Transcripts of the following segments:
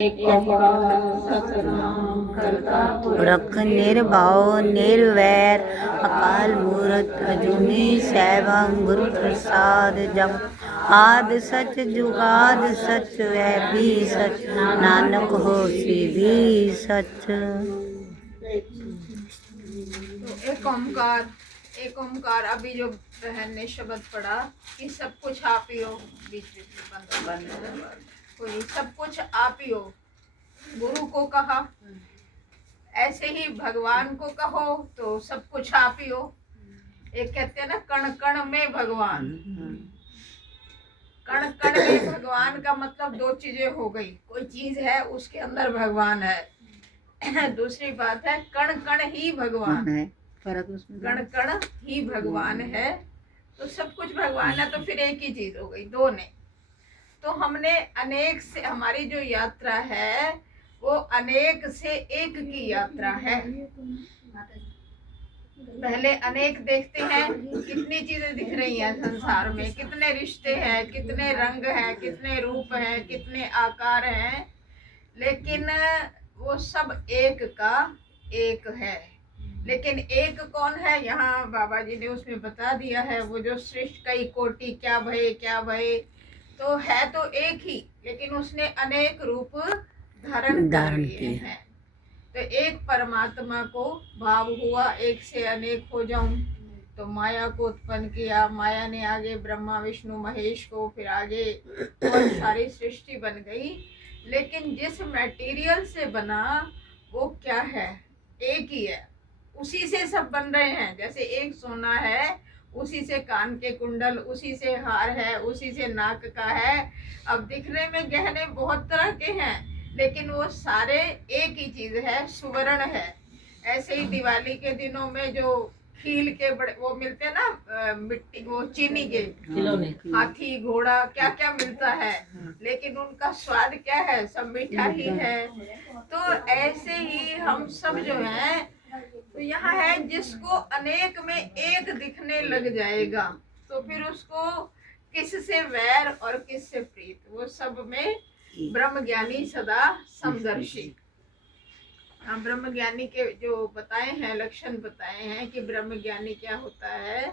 एक ओंकार सतनाम करता पुरख निर्भव निर्वैर अकाल मूर्त अजूनी सैभं गुरु प्रसाद जप आद सच जुगाद सच वह भी सच नानक होसी भी सच। तो एक ओंकार अभी जो बहन ने शब्द पढ़ा कि सब कुछ आप ही हो, बीच बीच में कोई सब कुछ आप ही हो, गुरु को कहा, ऐसे ही भगवान को कहो तो सब कुछ आप ही हो। एक कहते हैं ना कण कण में भगवान, कण कण में भगवान का मतलब दो चीजें हो गई, कोई चीज है उसके अंदर भगवान है दूसरी बात है कण कण ही भगवान है, फर्क उसमें कण कण ही भगवान है। तो सब कुछ भगवान है तो फिर एक ही चीज हो गई, दो नहीं। तो हमने अनेक से, हमारी जो यात्रा है वो अनेक से एक की यात्रा है। पहले अनेक देखते हैं, कितनी चीजें दिख रही हैं संसार में, कितने रिश्ते हैं, कितने रंग हैं, कितने रूप हैं, कितने आकार हैं, लेकिन वो सब एक का एक है। लेकिन एक कौन है, यहाँ बाबा जी ने उसमें बता दिया है, वो जो सृष्टि कई कोटि क्या भये, तो है तो एक ही, लेकिन उसने अनेक रूप धारण किए हैं। तो एक परमात्मा को भाव हुआ एक से अनेक हो जाऊं, तो माया को उत्पन्न किया, माया ने आगे ब्रह्मा विष्णु महेश को, फिर आगे और सारी सृष्टि बन गई। लेकिन जिस मटेरियल से बना वो क्या है, एक ही है, उसी से सब बन रहे हैं। जैसे एक सोना है, उसी से कान के कुंडल, उसी से हार है, उसी से नाक का है। अब दिखने में गहने बहुत तरह के हैं, लेकिन वो सारे एक ही चीज है, सुवर्ण है। ऐसे ही दिवाली के दिनों में जो खील के बड़े वो मिलते हैं ना, मिट्टी वो चीनी के खिलौने, हाथी घोड़ा क्या क्या मिलता है, लेकिन उनका स्वाद क्या है, सब मीठा ही है। तो ऐसे ही हम सब जो है, तो यहाँ है जिसको अनेक में एक दिखने लग जाएगा, तो फिर उसको किससे वैर और किससे प्रीत, वो सब में ब्रह्म ज्ञानी सदा समदर्शी। हाँ, ब्रह्म ज्ञानी के जो बताए हैं लक्षण बताए हैं कि ब्रह्म ज्ञानी क्या होता है।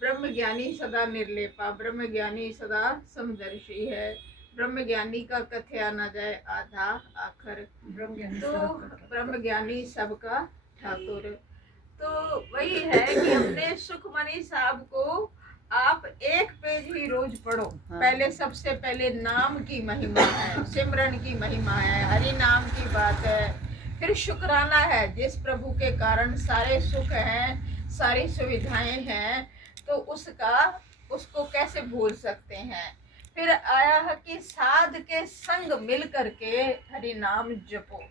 ब्रह्म ज्ञानी सदा निर्लेपा, ब्रह्म ज्ञानी सदा समदर्शी है। ब्रह्म ज्ञानी का कथया न जाए आधा आखर, तो ब्रह्म ज्ञानी सबका ठाकुर। तो वही है कि हमने सुखमणि साहब को आप एक पेज ही रोज पढ़ो। पहले सबसे पहले नाम की महिमा है, सिमरन की महिमा है, हरि नाम की बात है। फिर शुक्राना है, जिस प्रभु के कारण सारे सुख हैं, सारी सुविधाएं हैं, तो उसको कैसे भूल सकते हैं। फिर आया है कि साध के संग मिल करके हरि नाम जपो।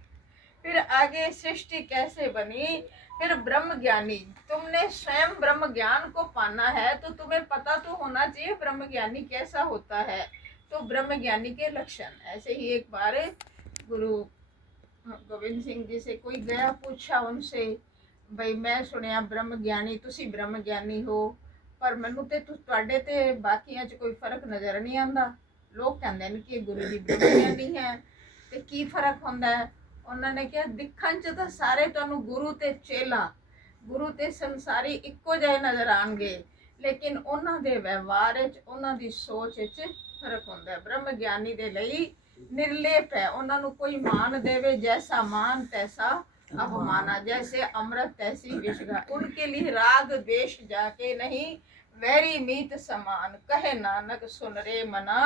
फिर आगे सृष्टि कैसे बनी, फिर ब्रह्म ज्ञानी, तुमने स्वयं ब्रह्म ज्ञान को पाना है तो तुम्हें पता तो होना चाहिए ब्रह्म ज्ञानी कैसा होता है। तो ब्रह्म ज्ञानी के लक्षण ऐसे ही एक बार गुरु गोविंद सिंह जी से कोई गया, पूछा उनसे, भाई मैं सुनिया ब्रह्म ज्ञानी, तुसी ब्रह्म ज्ञानी हो, पर मैनू ते तुहाडे ते बाकियां च कोई फर्क नजर नहीं आता। लोग कहते हैं कि गुरु जी ब्रह्म ज्ञानी है, ते की फर्क होंदा है। उन्होंने कहा दिखण च तां सारे तुहानू गुरु ते चेला, गुरु ते संसारी इक्को जिहे नजर आएंगे, लेकिन उन्हां दे व्यवहार च, उन्हां दी सोच च फर्क होंदा है। ब्रह्म ज्ञानी दे लई निर्लेप है, उन्होंने कोई मान देवे, जैसा मान तैसा अपमाना, जैसे अमृत तैसी विषगा, उनके लिए राग द्वेष जाके नहीं, वैरी मीत समान, कहे नानक सुन रे मना,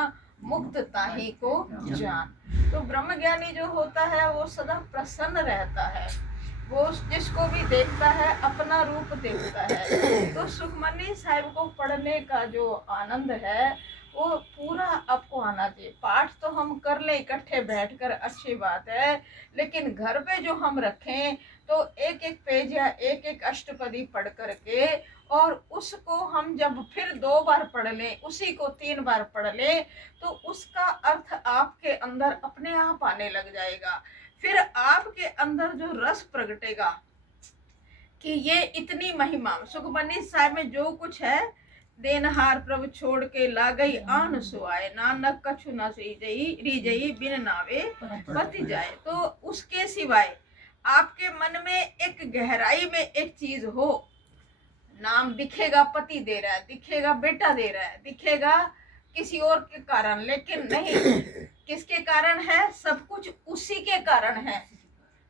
मुक्त ताही को जान। तो ब्रह्म ज्ञानी जो होता है वो सदा प्रसन्न रहता है, वो जिसको भी देखता है अपना रूप देखता है। तो सुखमनी साहिब को पढ़ने का जो आनंद है वो पूरा आपको आना चाहिए। पाठ तो हम कर ले इकट्ठे बैठकर, अच्छी बात है, लेकिन घर पे जो हम रखें तो एक एक पेज या एक एक अष्टपदी पढ़ करके, और उसको हम जब फिर 2 बार पढ़ लें, उसी को 3 बार पढ़ लें, तो उसका अर्थ आपके अंदर अपने आप आने लग जाएगा। फिर आपके अंदर जो रस प्रगटेगा कि ये इतनी महिमा सुखमनी साहिब में जो कुछ है, देनहार प्रभु छोड़ के ला गई आन सुआए, नानक कछु न रीजई बिन नावे पति जाए। तो उसके सिवाय आपके मन में एक गहराई में एक चीज हो, नाम दिखेगा पति दे रहा है, दिखेगा बेटा दे रहा है, दिखेगा किसी और के कारण, लेकिन नहीं, किसके कारण है? सब कुछ उसी के कारण है।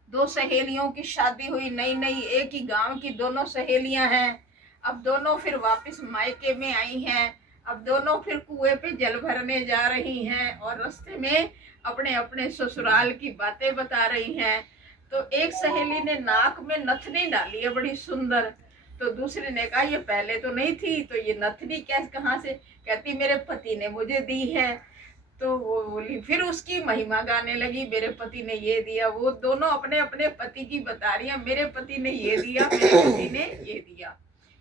दो सहेलियों की शादी हुई नई नई, एक ही गांव की दोनों सहेलियां हैं। अब दोनों फिर वापस मायके में आई हैं। अब दोनों फिर कुएं पे जल भरने जा रही हैं और रास्ते में अपने अपने ससुराल की बातें बता रही हैं। तो एक सहेली ने नाक में नथनी डाली है बड़ी सुंदर, तो दूसरी ने कहा ये पहले तो नहीं थी, तो ये नथनी कैसे कहाँ से? कहती मेरे पति ने मुझे दी है। तो वो बोली, फिर उसकी महिमा गाने लगी, मेरे पति ने ये दिया। वो दोनों अपने अपने पति की बता रही है, मेरे पति ने ये दिया, मेरे पति ने ये दिया।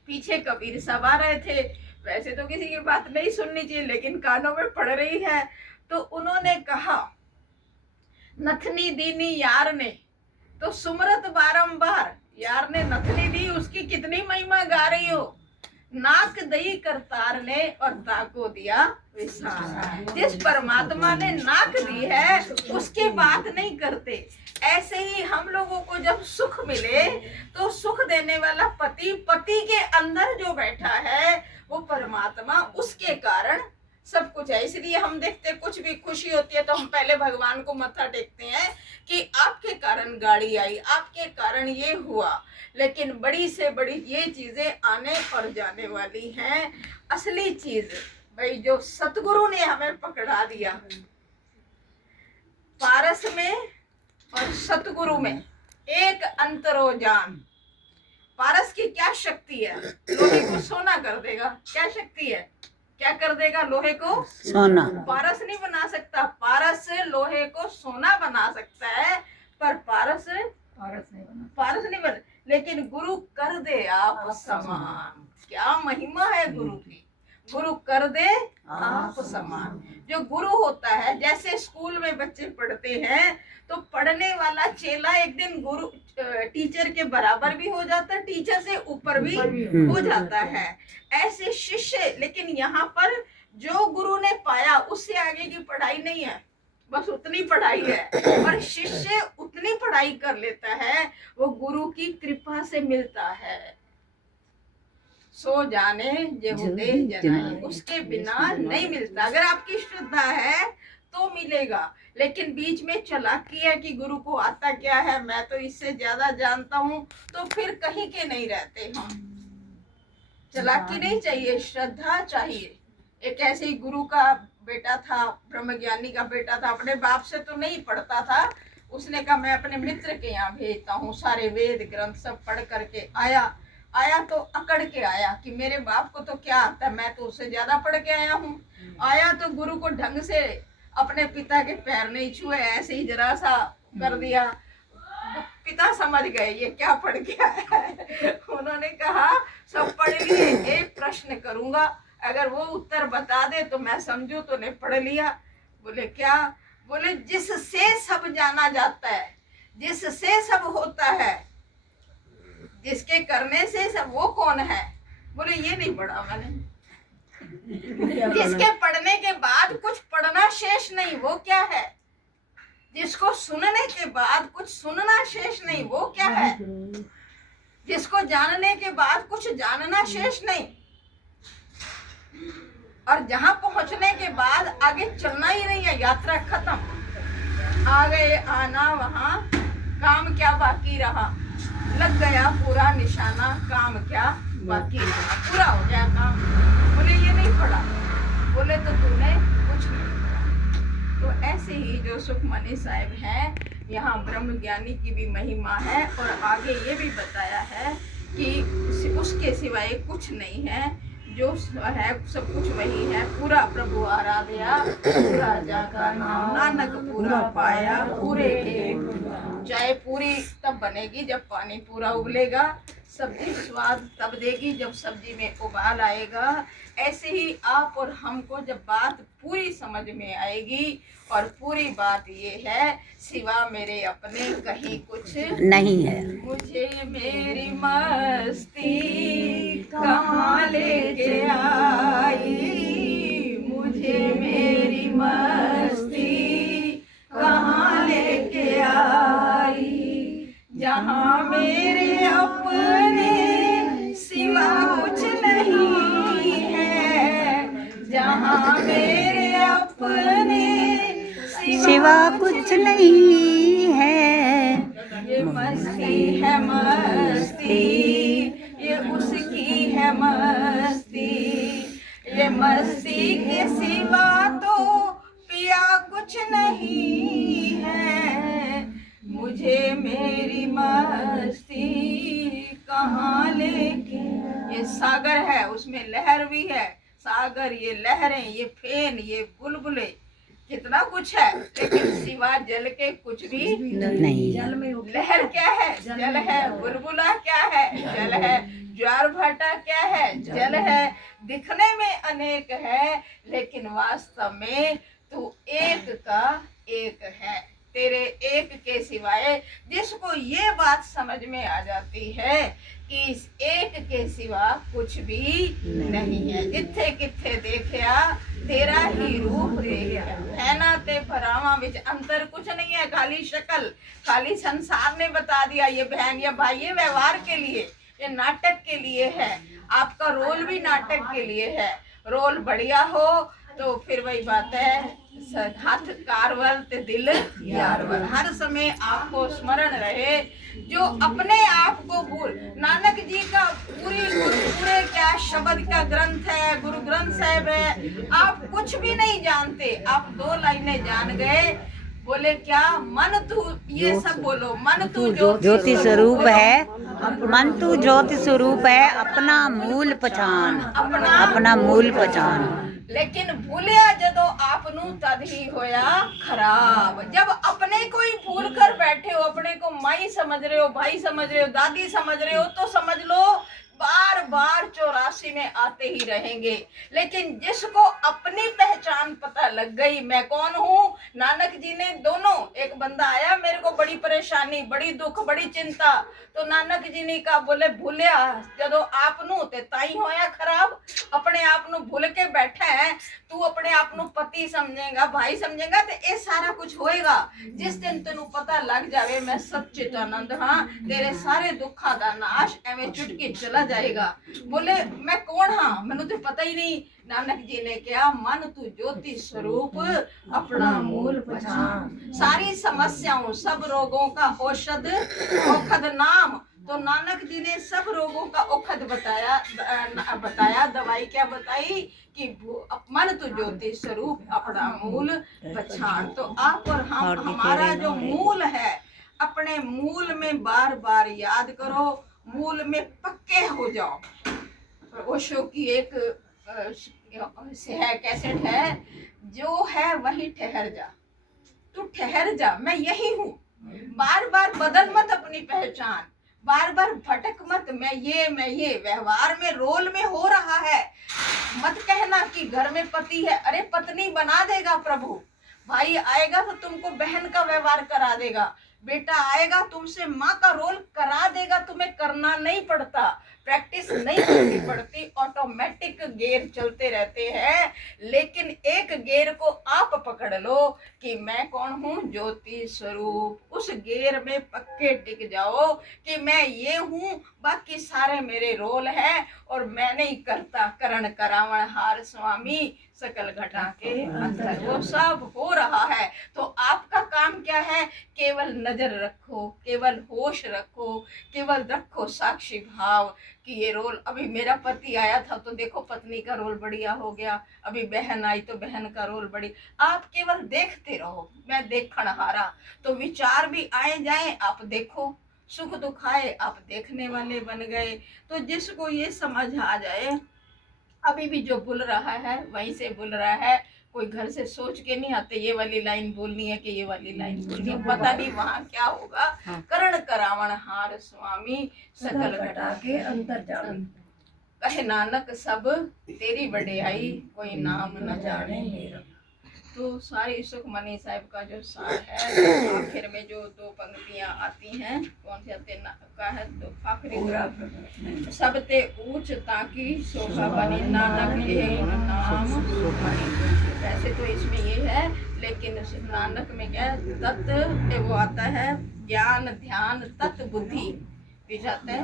पीछे कबीर साहब आ रहे थे, वैसे तो किसी की बात नहीं सुननी चाहिए, लेकिन कानों में पड़ रही है। तो उन्होंने कहा, नथनी दीनी यार ने तो सुमरत बारंबार, यार ने नथनी दी, उसकी कितनी महिमा गा रही हो। नाक दई करतार ने और ताको दिया विसार। जिस परमात्मा ने नाक दी है उसकी बात नहीं करते। ऐसे ही हम लोगों को जब सुख मिले तो सुख देने वाला पति, पति के अंदर जो बैठा है वो परमात्मा, उसके कारण सब कुछ है। इसलिए हम देखते कुछ भी खुशी होती है तो हम पहले भगवान को मत्था टेकते हैं कि आपके कारण गाड़ी आई, आपके कारण ये हुआ। लेकिन बड़ी से बड़ी ये चीजें आने और जाने वाली हैं। असली चीज भाई जो सतगुरु ने हमें पकड़ा दिया, पारस में और सतगुरु में एक अंतरो जान। पारस की क्या शक्ति है? लोहे को सोना कर देगा। क्या शक्ति है? क्या कर देगा? लोहे को सोना। पारस नहीं बना सकता। पारस लोहे को सोना बना सकता है, पर पारस नहीं बना। लेकिन गुरु कर दे आप समान। क्या महिमा है गुरु की। गुरु कर दे आप समान। जो गुरु होता है, जैसे स्कूल में बच्चे पढ़ते हैं तो पढ़ने वाला चेला एक दिन गुरु टीचर के बराबर भी हो जाता है, टीचर से ऊपर भी हो जाता है। ऐसे शिष्य, लेकिन यहाँ पर जो गुरु ने पाया उससे आगे की पढ़ाई नहीं है, बस उतनी पढ़ाई है। और शिष्य उतनी पढ़ाई कर लेता है, वो गुरु की कृपा से मिलता है। सो जाने जेहु दे जनाए, उसके बिना नहीं मिलता। अगर आपकी श्रद्धा है तो मिलेगा, लेकिन बीच में चालाकी है कि गुरु को आता क्या है, मैं तो इससे ज्यादा जानता हूँ, तो फिर कहीं के नहीं रहते हम। चालाकी नहीं चाहिए, श्रद्धा चाहिए। एक ऐसे ही गुरु का बेटा था, ब्रह्मज्ञानी का बेटा था, अपने बाप से तो नहीं पढ़ता था। उसने कहा मैं अपने मित्र के यहाँ भेजता हूँ, सारे वेद ग्रंथ सब पढ़ करके आया तो अकड़ के आया कि मेरे बाप को तो क्या आता है, मैं तो उससे ज्यादा पढ़ के आया हूँ। आया तो गुरु को ढंग से अपने पिता के पैर नहीं छुए, ऐसे ही जरा सा कर दिया। पिता समझ गए ये क्या पढ़ के आया है। उन्होंने कहा सब पढ़ लिए, एक प्रश्न करूंगा, अगर वो उत्तर बता दे तो मैं समझू तो ने पढ़ लिया। बोले क्या? बोले जिससे सब जाना जाता है, जिससे सब होता है, जिसके करने से सब, वो कौन है? बोले ये नहीं पढ़ा मैंने। जिसके पढ़ने के बाद कुछ पढ़ना शेष नहीं, वो क्या है? जिसको सुनने के बाद कुछ सुनना शेष नहीं, वो क्या है? जिसको जानने के बाद कुछ जानना शेष नहीं, और जहां पहुंचने के बाद आगे चलना ही नहीं है, यात्रा खत्म। आ गए आना वहां, काम क्या बाकी रहा, लग गया पूरा निशाना, काम क्या बाकी रहा, पूरा हो गया काम। बोले ये नहीं पढ़ा। बोले तो तूने कुछ नहीं पढ़ा। तो ऐसे ही जो सुखमनी साहिब है, यहाँ ब्रह्म ज्ञानी की भी महिमा है, और आगे ये भी बताया है कि उसके सिवाय कुछ नहीं है, जो है सब कुछ वही है। पूरा प्रभु आराध्या, पूरा जाका नाम, नानक पूरा पाया, पूरे के। चाय पूरी तब बनेगी जब पानी पूरा उबलेगा। सब्जी स्वाद तब देगी जब सब्जी में उबाल आएगा। ऐसे ही आप और हमको जब बात पूरी समझ में आएगी, और पूरी बात ये है, सिवा मेरे अपने कहीं कुछ नहीं है। मुझे मेरी मस्ती कहाँ लेके आई, मुझे मेरी मस्ती कहाँ लेके आई, जहाँ मेरे अपने सिवा कुछ नहीं है, जहाँ मेरे अपने सिवा कुछ नहीं है। ये मस्ती है मस्ती, ये उसकी है मस्ती, ये मस्ती के सिवा तो पिया कुछ नहीं है, मुझे मेरी मस्ती कहाँ लेके। ये सागर है, उसमें लहर भी है, सागर, ये लहरें, ये फेन, ये बुलबुले, कितना कुछ है, लेकिन सिवा जल के कुछ भी नहीं। लहर क्या है? जल है। बुलबुला क्या है? जल है। ज्वार भाटा क्या है? जल है। दिखने में अनेक है, लेकिन वास्तव में तू एक का एक है, तेरे एक के सिवाय। जिसको ये बात समझ में आ जाती है कि इस एक के सिवा कुछ भी नहीं है, जिथे किथे देखिया तेरा ही रूप देखिया, है ना ते भरावा विच अंतर कुछ नहीं है, खाली शक्ल, खाली संसार ने बता दिया ये बहन या भाई, ये व्यवहार के लिए, ये नाटक के लिए है, आपका रोल भी नाटक के लिए है। रोल बढ़िया हो तो फिर वही बात है, हाथ कारवल ते दिल यारवल, हर समय आपको स्मरण रहे। जो अपने आप को भूल, नानक जी का पूरे क्या शब्द का ग्रंथ है, गुरु ग्रंथ साहिब है, आप कुछ भी नहीं जानते, आप 2 लाइनें जान गए, बोले क्या, मन तू, ये सब बोलो, मन तू ज्योति स्वरूप है, मन तू ज्योति स्वरूप है, अपना मूल पहचान, अपना मूल पहचान। लेकिन भूलिया जदों आपनू तद ही होया खराब। जब अपने को ही भूल कर बैठे हो, अपने को माई समझ रहे हो, भाई समझ रहे हो, दादी समझ रहे हो, तो समझ लो बार बार 84 में आते ही रहेंगे। लेकिन जिसको अपनी पहचान पता लग गई, मैं कौन हूँ, नानक जी ने दोनों, एक बंदा आया मेरे को बड़ी परेशानी, बड़ी दुख, बड़ी चिंता, तो नानक जी ने कहा, बोले भूलिया जदों आपनू ते ताई होया खराब, अपने आप नू भूल के बैठा है, तू अपने आप नू पति समझेगा, भाई समझेगा, तो ये सारा कुछ होएगा। जिस दिन तेनू पता लग जावे मैं सच्चिदानंद हाँ, तेरे सारे दुखा दा नाश एवं चुटकी चला जाएगा। बोले मैं कौन हाँ, मैनू तो पता ही नहीं। नानक जी ने कहा, मन तू ज्योति स्वरूप, अपना मूल पहचान। सारी समस्याओं, सब रोगों का औषध औखद नाम, तो नानक जी ने सब रोगों का औखद बताया, दवाई क्या बताई कि मन तू ज्योति स्वरूप, अपना मूल पहचान। तो आप और हम, हमारा जो मूल है, अपने मूल में बार बार याद करो, मूल में पक्के हो जाओ। ओशो की एक कैसेट है, जो है वही ठहर जा, तू ठहर जा, मैं यही हूँ। बार बार बदल मत अपनी पहचान, बार बार भटक मत, मैं ये व्यवहार में, रोल में हो रहा है। मत कहना कि घर में पति है, अरे पत्नी बना देगा प्रभु, भाई आएगा तो तुमको बहन का व्यवहार करा देगा, बेटा आएगा तुमसे माँ का रोल करा देगा, तुम्हें करना नहीं पड़ता, प्रैक्टिस नहीं करनी पड़ती, ऑटोमेटिक गेयर चलते रहते हैं। लेकिन एक गेयर को आप पकड़ लो कि मैं कौन हूँ, ज्योति स्वरूप, उस गेयर में पक्के टिक जाओ कि मैं ये हूँ, बाकी सारे मेरे रोल हैं, और मैं नहीं करता, करण करावण हार स्वामी, सकल घटा के अंतर, वो सब हो रहा है। तो आपका काम क्या है, केवल नजर रखो, केवल होश रखो, केवल रखो साक्षी भाव कि ये रोल, अभी मेरा पति आया था तो देखो पत्नी का रोल बढ़िया हो गया, अभी बहन आई तो बहन का रोल बढ़ी, आप केवल देखते रहो, मैं देखण हारा। तो विचार भी आए जाए, आप देखो, सुख दुख आए, आप देखने वाले बन गए। तो जिसको ये समझ आ जाए, अभी भी जो बुल रहा है वहीं से बुल रहा है, कोई घर से सोच के नहीं आते ये वाली लाइन बोलनी है कि ये वाली लाइन बोलनी है, पता नहीं वहाँ क्या होगा। करण करावण हार स्वामी सकल घटा के अंतर जान कहे नानक सब तेरी बड़ाई कोई नाम न जाने मेरा। तो सारी सुखमनी साहिब का जो सार है, आखिर में जो दो पंक्तियां आती हैं, कौन सी आती का है, तो आखिरी सब ते ऊंच ताकि शोभा बनी नानक ये नाम सुखमनी। वैसे तो इसमें ये है, लेकिन नानक में क्या है, तत्व पे वो आता है ज्ञान ध्यान तत्व बुद्धि भी जाते हैं।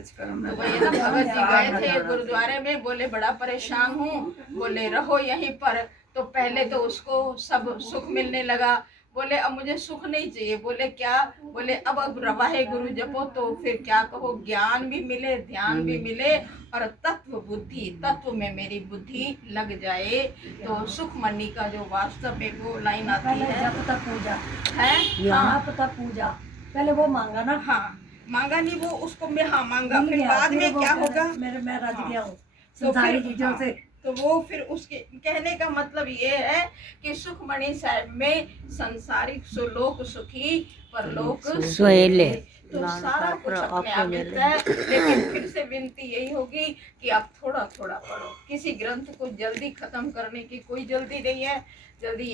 तो वही ना, भगत जी गए थे गुरुद्वारे में, बोले बड़ा परेशान हूँ, बोले रहो यहीं पर। तो पहले तो उसको सब सुख मिलने लगा, बोले अब मुझे सुख नहीं चाहिए, बोले क्या, बोले अब वाहे गुरु जपो तो फिर क्या कहो, ज्ञान भी मिले ध्यान भी मिले और तत्व बुद्धि, तत्व में मेरी बुद्धि लग जाए। तो सुखमनी का जो वास्तव एक वो लाइन आती है, पूजा है यहाँ पता पूजा पहले वो मांगा ना, हाँ मांगा नहीं वो उसको मैं, हाँ मांगा, फिर बाद में क्या होगा, मैं रज गया हूँ तो सारी फिर चीजों से। तो वो फिर उसके कहने का मतलब ये है कि सुखमणि साहिब में संसारिक सुलोक सुखी परलोक सुहेले। तो सारा कुछ अपने आप मिलता है। लेकिन फिर से विनती यही होगी कि आप थोड़ा थोड़ा पढ़ो, किसी ग्रंथ को जल्दी खत्म करने की कोई जल्दी नहीं है। जल्दी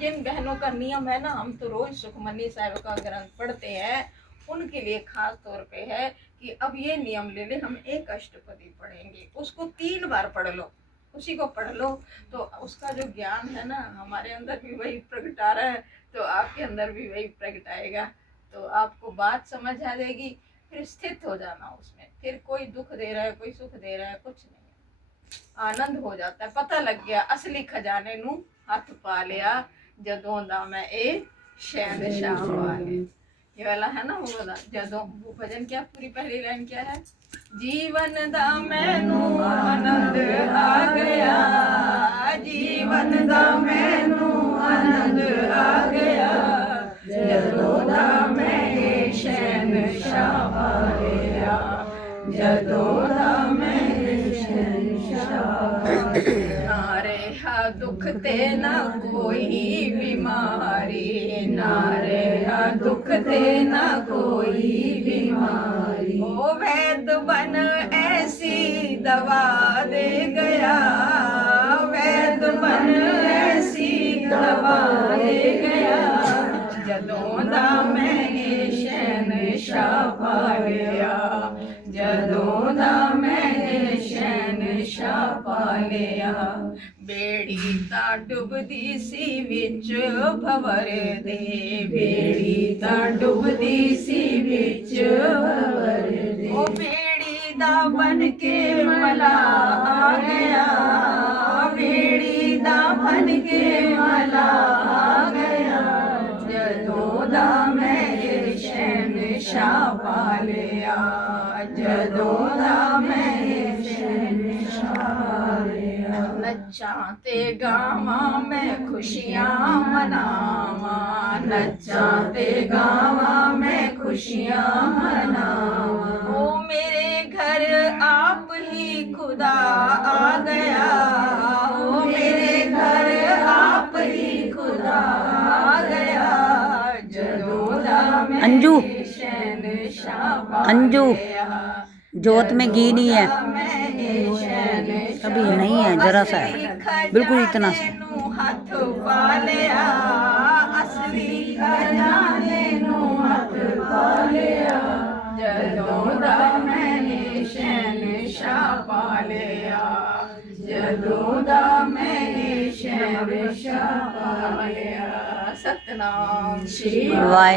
जिन बहनों का नियम है ना, हम तो रोज सुखमनी साहिब का ग्रंथ पढ़ते हैं, उनके लिए खास तौर पे है कि अब ये नियम ले ले, हम एक अष्टपदी पढ़ेंगे, उसको 3 बार पढ़ लो, उसी को पढ़ लो, तो उसका जो ज्ञान है ना, हमारे अंदर भी वही प्रगटा रहा है, तो आपके अंदर भी वही प्रगटाएगा। तो आपको बात समझ आ जाएगी, फिर स्थित हो जाना उसमें, फिर कोई दुख दे रहा है कोई सुख दे रहा है कुछ नहीं, आनंद हो जाता है। पता लग गया असली खजाने नू हथ पा लिया, जदों दा मैं ए शहनशाह वाले, ये वाला है ना वो वाला, जदों वो भजन क्या, पूरी पहली लाइन क्या है, जीवन दा मैनू आनंद आ गया, जीवन दा मैनू आनंद आ गया, जदों दा मैं शहनशाह वालिया, जदों दा मैं शहनशाह वालिया। ना रेहा दुख ते ना कोई बीमारी, ना रेहा दुख ते ना कोई बीमारी, ओ वैद बन ऐसी दवा दे गया, वैद बन ऐसी दवा दे गया, जदों दा मैं शहनशाह पा लिया, जदों दा मैं शहनशाह पा लिया। बेड़ी ता डुबदी सी विच भंवर दे, बेड़ी ता डुबदी सी विच भंवर दे, ओ बेड़ी दा बन के मला आ गया, बेड़ी दा बन के मला आ गया, जदों दा मैं शहनशाह पा लिया, जदों दा मैं शहनशाह पा लिया। नच्चां ते गावां मैं खुशियां मनावां, नच्चां ते गावां मैं खुशियां मनावां, ओ मेरे घर आप ही खुदा आ गया, ओ मेरे घर आप ही खुदा आ गया, जदों दा मैं अंजू शहनशाह पा अंजू लिया, जोत में घी नहीं है, अभी नहीं है, जरा सा है, बिल्कुल इतना सा। हथ पा लिया, असली खजाने नू हथ पा लिया, जदों दा मैं शहनशाह पा लिया, जदों दा मैं शहनशाह पा लिया। सतनाम श्री वाहे